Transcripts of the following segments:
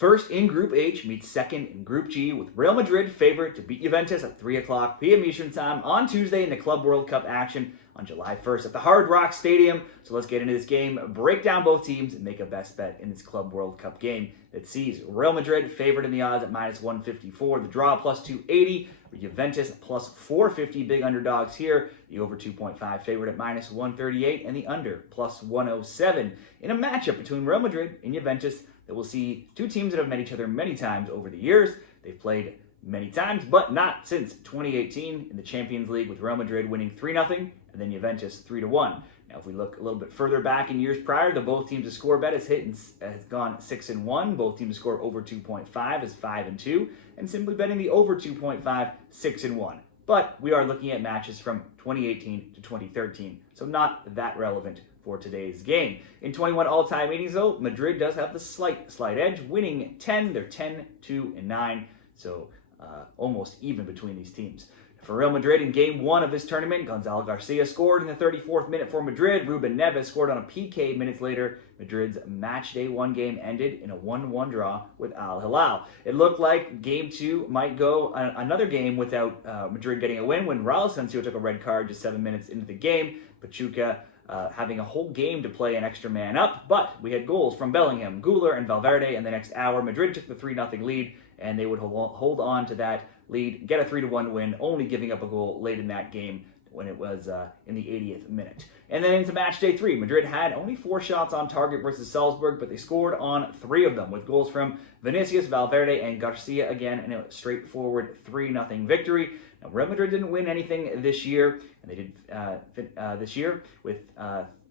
First in Group H meets second in Group G, with Real Madrid favored to beat Juventus at 3 o'clock p.m. Eastern Time on Tuesday in the Club World Cup action on July 1st at the Hard Rock Stadium. So let's get into this game, break down both teams, and make a best bet in this Club World Cup game that sees Real Madrid favored in the odds at minus 154, the draw plus 280, Juventus plus 450, big underdogs here, the over 2.5 favorite at minus 138, and the under plus 107 in a matchup between Real Madrid and Juventus that we'll see two teams that have met each other many times over the years. They've played many times, but not since 2018 in the Champions League, with Real Madrid winning 3-0 and then Juventus 3-1. Now, if we look a little bit further back in years prior, the both teams to score bet has gone 6-1. Both teams to score over 2.5 is 5-2, and simply betting the over 2.5, 6-1. But we are looking at matches from 2018 to 2013, so not that relevant for today's game. In 21 all-time meetings, though, Madrid does have the slight edge, winning 10. They're 10-2-9, so almost even between these teams. For Real Madrid in Game 1 of this tournament, Gonzalo Garcia scored in the 34th minute for Madrid. Ruben Neves scored on a PK minutes later. Madrid's match day 1 game ended in a 1-1 draw with Al Hilal. It looked like Game 2 might go another game without Madrid getting a win when Raul Asensio took a red card just 7 minutes into the game. Pachuca having a whole game to play an extra man up, but we had goals from Bellingham, Güler, and Valverde in the next hour. Madrid took the 3-0 lead, and they would hold on to that lead, get a 3-1 win, only giving up a goal late in that game when it was in the 80th minute. And then into match day 3, Madrid had only 4 shots on target versus Salzburg, but they scored on 3 of them, with goals from Vinicius, Valverde, and Garcia again in a straightforward 3-0 victory. Now, Real Madrid didn't win anything this year, and they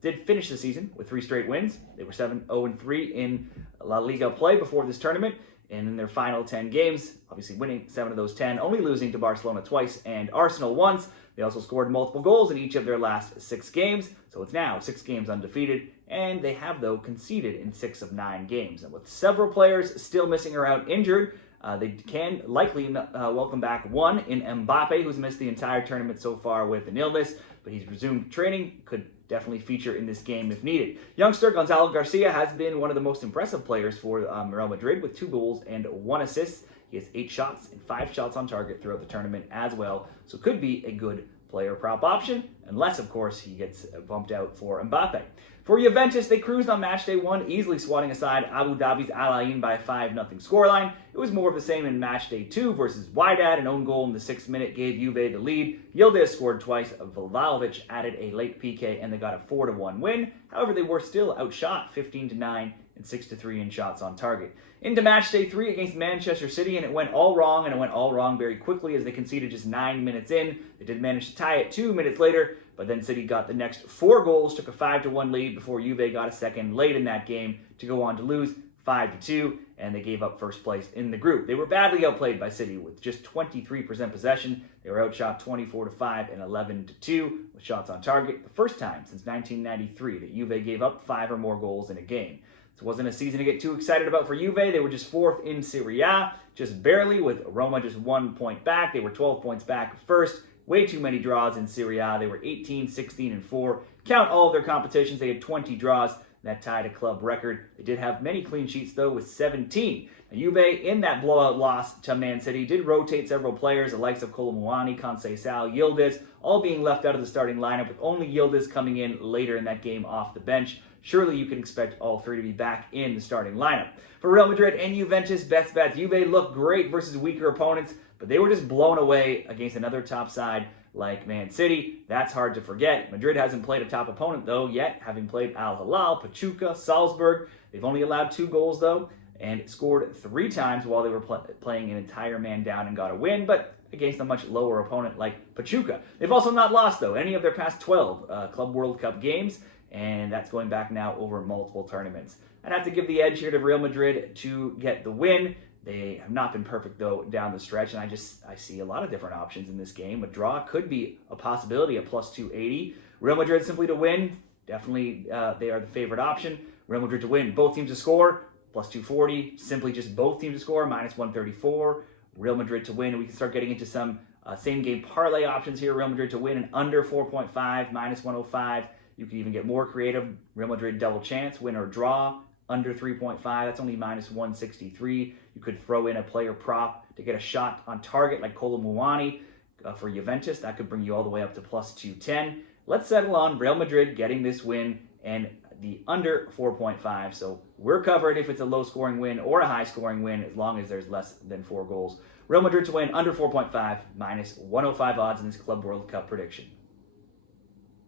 did finish the season with 3 straight wins. They were 7-0-3 in La Liga play before this tournament, and in their final 10 games, obviously winning 7 of those 10, only losing to Barcelona twice and Arsenal once. They also scored multiple goals in each of their last 6 games, so it's now 6 games undefeated, and they have, though, conceded in 6 of 9 games. And with several players still missing or out injured, they can likely welcome back one in Mbappe, who's missed the entire tournament so far with an illness, but he's resumed training, could definitely feature in this game if needed. Youngster Gonzalo Garcia has been one of the most impressive players for Real Madrid with 2 goals and 1 assist. He has 8 shots and 5 shots on target throughout the tournament as well, so could be a good player prop option, unless, of course, he gets bumped out for Mbappe. For Juventus, they cruised on match day 1, easily swatting aside Abu Dhabi's Al Ain by a 5-0 scoreline. It was more of the same in match day 2 versus Wydad. An own goal in the 6th minute gave Juve the lead. Yildiz scored twice. Vlahovic added a late PK, and they got a 4-1 win. However, they were still outshot 15-9 and 6-3 in shots on target. Into match day 3 against Manchester City, and it went all wrong, and it went all wrong very quickly as they conceded just 9 minutes in. They did manage to tie it 2 minutes later, but then City got the next 4 goals, took a 5-1 lead before Juve got a second late in that game to go on to lose 5-2, and they gave up first place in the group. They were badly outplayed by City with just 23% possession. They were outshot 24-5 and 11-2 with shots on target, the first time since 1993 that Juve gave up 5 or more goals in a game. So it wasn't a season to get too excited about for Juve. They were just 4th in Serie A, just barely, with Roma just 1 point back. They were 12 points back first. Way too many draws in Serie A. They were 18, 16, and 4. Count all of their competitions, they had 20 draws. That tied a club record. They did have many clean sheets, though, with 17. Now, Juve, in that blowout loss to Man City, did rotate several players, the likes of Colomouani, Conceição, Yildiz, all being left out of the starting lineup, with only Yildiz coming in later in that game off the bench. Surely you can expect all 3 to be back in the starting lineup. For Real Madrid and Juventus, best bets. Juve looked great versus weaker opponents, but they were just blown away against another top side like Man City. That's hard to forget. Madrid hasn't played a top opponent, though, yet, having played Al Hilal, Pachuca, Salzburg. They've only allowed 2 goals, though, and scored 3 times while they were playing an entire man down and got a win, but against a much lower opponent like Pachuca. They've also not lost, though, any of their past 12 Club World Cup games, and that's going back now over multiple tournaments. I'd have to give the edge here to Real Madrid to get the win. They have not been perfect, though, down the stretch, and I see a lot of different options in this game. A draw could be a possibility at plus 280. Real Madrid simply to win, definitely they are the favorite option. Real Madrid to win, both teams to score, plus 240. Simply just both teams to score, minus 134. Real Madrid to win, and we can start getting into some same-game parlay options here. Real Madrid to win and under 4.5, minus 105. You can even get more creative. Real Madrid double chance, win or draw, under 3.5. That's only minus 163. You could throw in a player prop to get a shot on target like Kolo Muani for Juventus. That could bring you all the way up to plus 210. Let's settle on Real Madrid getting this win and the under 4.5. So we're covered if it's a low-scoring win or a high-scoring win, as long as there's less than 4 goals. Real Madrid to win under 4.5, minus 105 odds in this Club World Cup prediction.